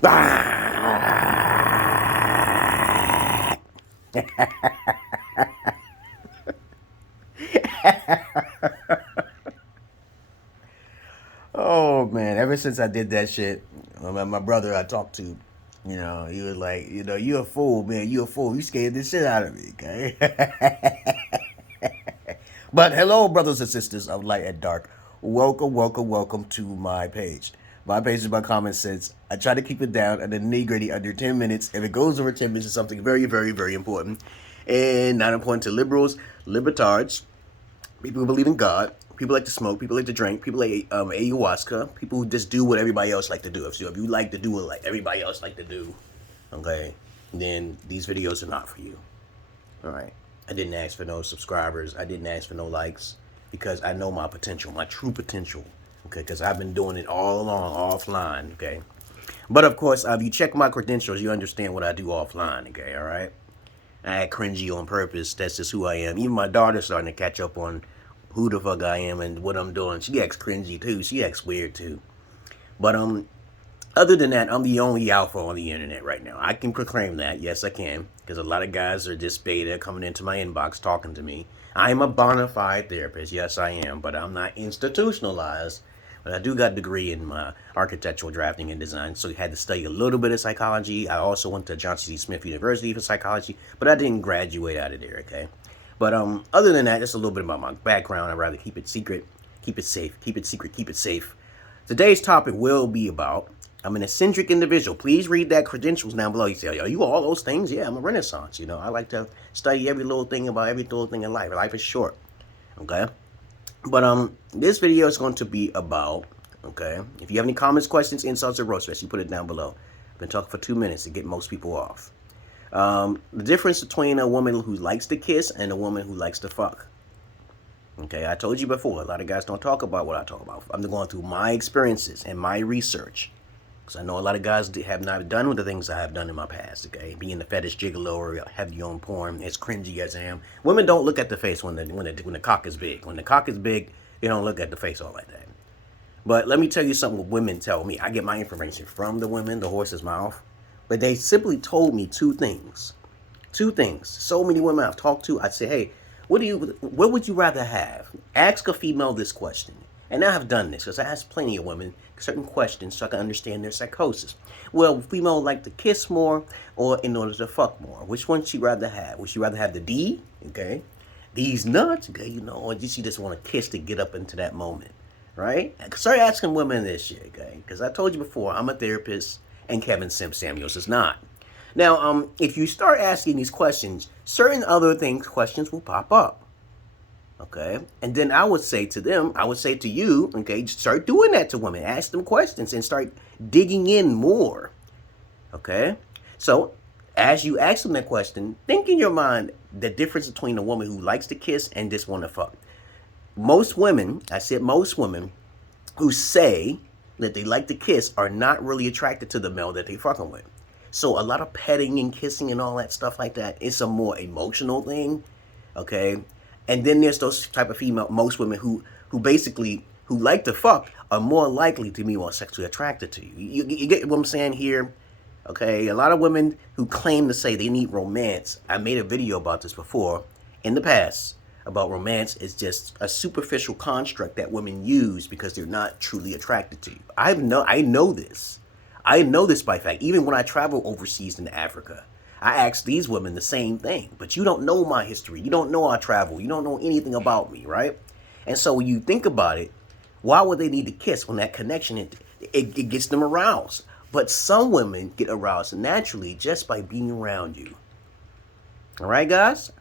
Oh man, ever since I did that shit, my brother I talked to, he was like, you a fool, man, you a fool. You scared the shit out of me, okay? But hello, brothers and sisters of light and dark. Welcome, welcome, welcome to my page. My page is my common sense. I try to keep it down and the nitty gritty under 10 minutes. If it goes over 10 minutes, it's something very, very, very important. And not important to liberals, libertards, people who believe in God, people like to smoke, people like to drink, people like ayahuasca, people who just do what everybody else like to do. So if you like to do what like everybody else like to do, okay, then these videos are not for you. All right. I didn't ask for no subscribers. I didn't ask for no likes because I know my potential, my true potential. Okay, because I've been doing it all along offline. Okay, but of course, if you check my credentials, you understand what I do offline. Okay, all right. I act cringy on purpose. That's just who I am. Even my daughter's starting to catch up on who the fuck I am and what I'm doing. She acts cringy too. She acts weird too. But other than that, I'm the only alpha on the internet right now. I can proclaim that. Yes, I can. Because a lot of guys are just beta coming into my inbox talking to me. I am a bona fide therapist. Yes, I am. But I'm not institutionalized. But I do got a degree in architectural drafting and design. So I had to study a little bit of psychology. I also went to Johnson C. Smith University for psychology. But I didn't graduate out of there, okay? But other than that, just a little bit about my background. I'd rather keep it secret. Keep it safe. Keep it secret. Keep it safe. Today's topic will be about I'm an eccentric individual. Please read that credentials down below. You say, are you all those things? Yeah, I'm a Renaissance. I like to study every little thing about every little thing in life. Life is short. Okay? But this video is going to be about, okay, if you have any comments, questions, insults, or roast, you put it down below. I've been talking for 2 minutes to get most people off. The difference between a woman who likes to kiss and a woman who likes to fuck. Okay, I told you before, a lot of guys don't talk about what I talk about. I'm going through my experiences and my research. Because I know a lot of guys have not done with the things I have done in my past, okay? Being the fetish gigolo or have your own porn, as cringy as I am. Women don't look at the face when the cock is big. When the cock is big, they don't look at the face all like that. But let me tell you something what women tell me. I get my information from the women, the horse's mouth. But they simply told me two things. Two things. So many women I've talked to, I'd say, hey, what would you rather have? Ask a female this question. And I have done this because I asked plenty of women certain questions so I can understand their psychosis. Well, female like to kiss more or in order to fuck more. Which one she rather have? Would she rather have the D, okay? These nuts, okay, or does she just want to kiss to get up into that moment, right? Start asking women this shit, okay? Because I told you before, I'm a therapist and Kevin Simp Samuels is not. Now, if you start asking these questions, certain other questions will pop up. Okay, and then I would say to them, I would say to you, okay, start doing that to women. Ask them questions and start digging in more. Okay, so as you ask them that question, think in your mind the difference between a woman who likes to kiss and just want to fuck. Most women, I said most women, who say that they like to kiss are not really attracted to the male that they fucking with. So a lot of petting and kissing and all that stuff like that, it's a more emotional thing. Okay. And then there's those type of female, most women who basically, who like to fuck are more likely to be more sexually attracted to you. You get what I'm saying here? Okay, a lot of women who claim to say they need romance, I made a video about this before in the past, about romance is just a superficial construct that women use because they're not truly attracted to you. I know this. I know this by fact. Even when I travel overseas into Africa, I ask these women the same thing, but you don't know my history. You don't know our travel. You don't know anything about me, right? And so when you think about it, why would they need to kiss when that connection, it gets them aroused? But some women get aroused naturally just by being around you. All right, guys?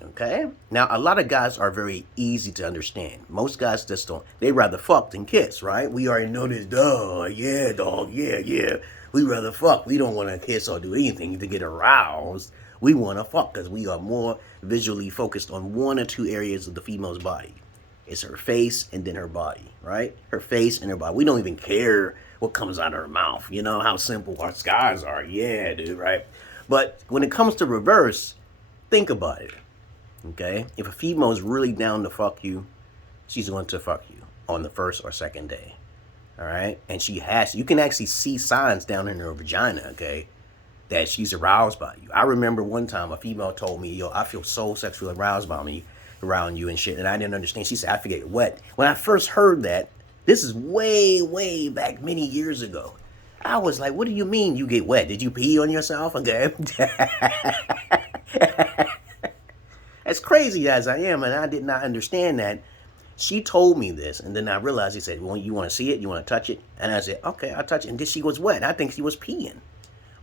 Okay? Now, a lot of guys are very easy to understand. Most guys just don't. They rather fuck than kiss, right? We already know this. Duh. Yeah, dog. Yeah. We rather fuck. We don't want to kiss or do anything to get aroused. We want to fuck because we are more visually focused on one or two areas of the female's body. It's her face and then her body, right? Her face and her body. We don't even care what comes out of her mouth. You know how simple our scars are. Yeah, dude, right? But when it comes to reverse, think about it. Okay? If a female is really down to fuck you, she's going to fuck you on the first or second day. All right, and you can actually see signs down in her vagina, okay, that she's aroused by you. I remember one time a female told me, yo, I feel so sexually aroused by me around you and shit, and I didn't understand. She said, I forget what. When I first heard that, this is way, way back many years ago. I was like, what do you mean you get wet? Did you pee on yourself? Okay. As crazy as I am, and I did not understand that. She told me this, and then I realized, he said, well, you want to see it? You want to touch it? And I said, okay, I'll touch it. And then she was wet. I think she was peeing.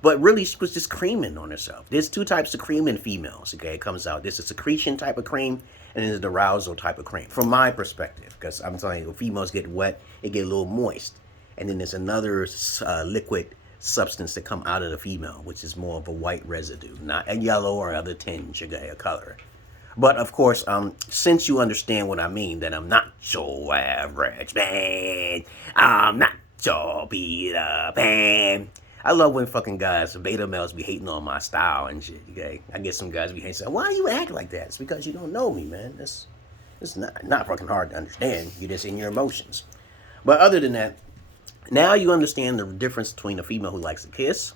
But really, she was just creaming on herself. There's two types of cream in females, okay? It comes out. There's a secretion type of cream, and there's an arousal type of cream. From my perspective, because I'm telling you, when females get wet, it get a little moist. And then there's another liquid substance that come out of the female, which is more of a white residue, not a yellow or other tinge, okay, a color. But of course, since you understand what I mean, that I'm not your average man, I'm not your Peter Pan. I love when fucking guys, beta males, be hating on my style and shit, okay? I get some guys be hating, saying, why you act like that? It's because you don't know me, man. It's not fucking hard to understand. You're just in your emotions. But other than that, now you understand the difference between a female who likes to kiss,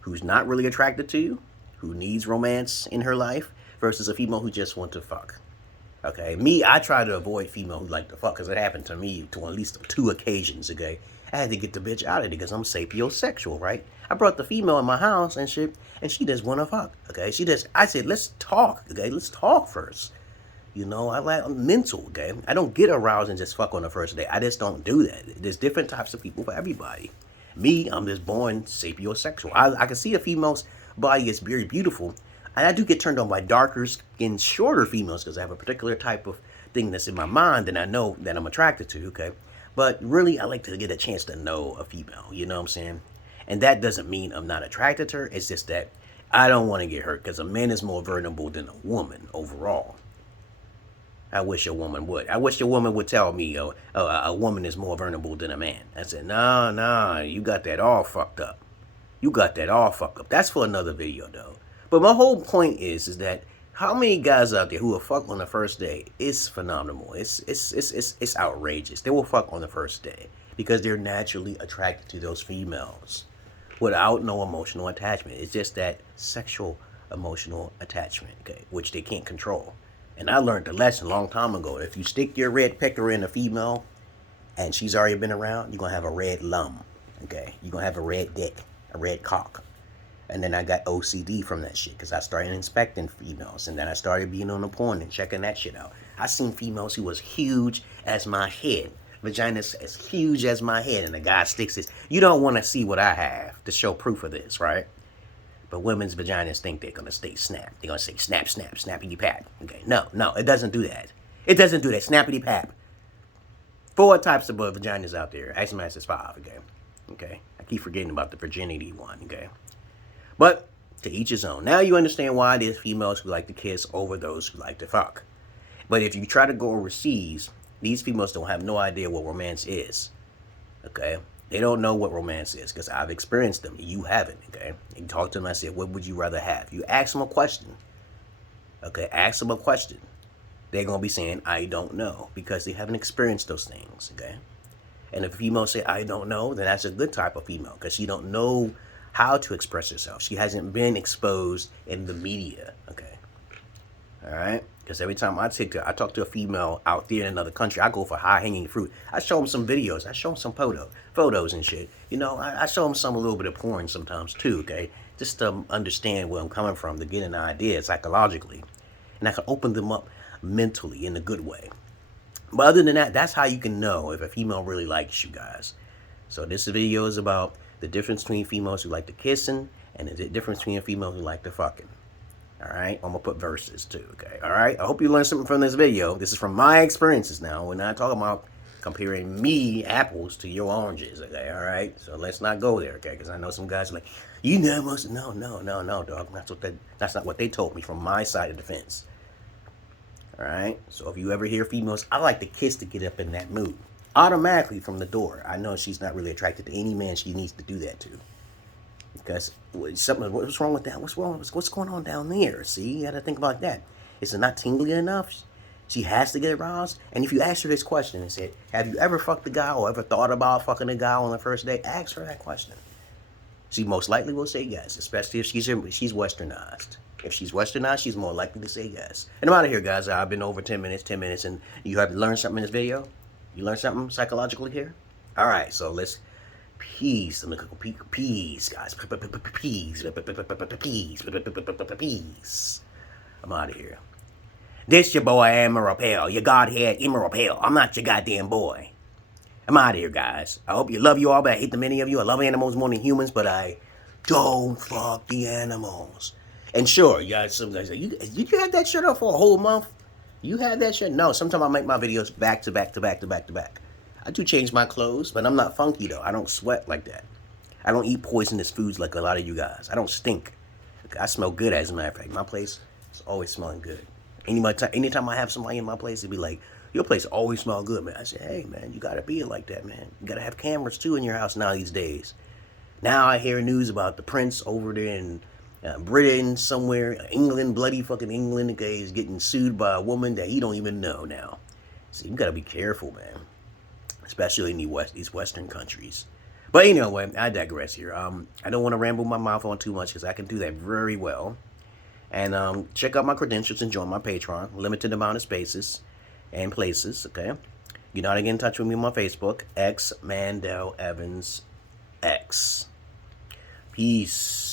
who's not really attracted to you, who needs romance in her life, versus a female who just wants to fuck. Okay, me, I try to avoid female who like to fuck, because it happened to me to at least 2 occasions, okay? I had to get the bitch out of it because I'm sapiosexual, right? I brought the female in my house and shit, and she just want to fuck, okay? I said, let's talk, okay? Let's talk first. You know, I'm mental, okay? I don't get aroused and just fuck on the first day. I just don't do that. There's different types of people for everybody. Me, I'm just born sapiosexual. I can see a female's body is very beautiful, and I do get turned on by darker skinned, shorter females because I have a particular type of thing that's in my mind that I know that I'm attracted to, okay? But really, I like to get a chance to know a female, you know what I'm saying? And that doesn't mean I'm not attracted to her. It's just that I don't want to get hurt because a man is more vulnerable than a woman overall. I wish a woman would. I wish a woman would tell me a woman is more vulnerable than a man. I said, nah, you got that all fucked up. You got that all fucked up. That's for another video, though. But my whole point is that how many guys out there who will fuck on the first day is phenomenal. It's outrageous. They will fuck on the first day because they're naturally attracted to those females without no emotional attachment. It's just that sexual emotional attachment, okay, which they can't control. And I learned the lesson a long time ago. If you stick your red pecker in a female and she's already been around, you're going to have a red lum, okay? You're going to have a red dick, a red cock. And then I got OCD from that shit because I started inspecting females. And then I started being on the porn and checking that shit out. I seen females who was huge as my head. Vaginas as huge as my head. And the guy sticks this. You don't want to see what I have to show proof of this, right? But women's vaginas think they're going to stay snap. They're going to say snap, snap, snappity pap. Okay, no, it doesn't do that. It doesn't do that. Snappity pap. 4 types of vaginas out there. Actually, is 5, okay? I keep forgetting about the virginity one, okay? But to each his own. Now you understand why there's females who like to kiss over those who like to fuck. But if you try to go overseas, these females don't have no idea what romance is. Okay? They don't know what romance is because I've experienced them. You haven't, okay? You talk to them, I said, what would you rather have? You ask them a question. Okay? Ask them a question. They're going to be saying, I don't know, because they haven't experienced those things, okay? And if a female say, I don't know, then that's a good type of female because she don't know how to express herself. She hasn't been exposed in the media, okay? All right? Because every time I talk to a female out there in another country, I go for high-hanging fruit. I show them some videos. I show them some photos and shit. You know, I show them a little bit of porn sometimes too, okay? Just to understand where I'm coming from, to get an idea psychologically. And I can open them up mentally in a good way. But other than that, that's how you can know if a female really likes you guys. So this video is about the difference between females who like the kissing and the difference between a female who like the fucking. All right, I'm gonna put verses too. Okay, all right. I hope you learned something from this video. This is from my experiences now. We're not talking about comparing me apples to your oranges. Okay, all right. So let's not go there. Okay, because I know some guys are like, you never. No, dog. That's not what they told me from my side of the fence. All right. So if you ever hear females, I like to kiss to get up in that mood. Automatically from the door, I know she's not really attracted to any man she needs to do that to. Because what's wrong with that? What's going on down there? See, you got to think about that. Is it not tingly enough? She has to get aroused. And if you ask her this question and said, have you ever fucked a guy or ever thought about fucking a guy on the first date? Ask her that question. She most likely will say yes, especially if she's westernized. If she's westernized, she's more likely to say yes. And I'm out of here, guys. I've been over 10 minutes, and you have learned something in this video? You learned something psychologically here? All right, so let's peace. Peace, guys. Peace. I'm out of here. This your boy, Emerald, your godhead, Emerald. I'm not your goddamn boy. I'm out of here, guys. I hope you love you all, but I hate the many of you. I love animals more than humans, but I don't fuck the animals. And sure, you guys, some guys say, did you have that shirt up for a whole month? You had that shirt? No, sometimes I make my videos back to back to back to back to back. I do change my clothes, but I'm not funky, though. I don't sweat like that. I don't eat poisonous foods like a lot of you guys. I don't stink. I smell good, as a matter of fact. My place is always smelling good. Anytime I have somebody in my place, they'd be like, your place always smells good, man. I say, hey, man, you got to be like that, man. You got to have cameras, too, in your house now these days. Now I hear news about the prince over there in Britain somewhere, England, bloody fucking England, okay, is getting sued by a woman that he don't even know now. So you got to be careful, man. Especially in these Western countries. But anyway, I digress here. I don't want to ramble my mouth on too much because I can do that very well. And check out my credentials and join my Patreon. Limited amount of spaces and places, okay? You know how to get in touch with me on my Facebook, XMandell Evansx. Peace.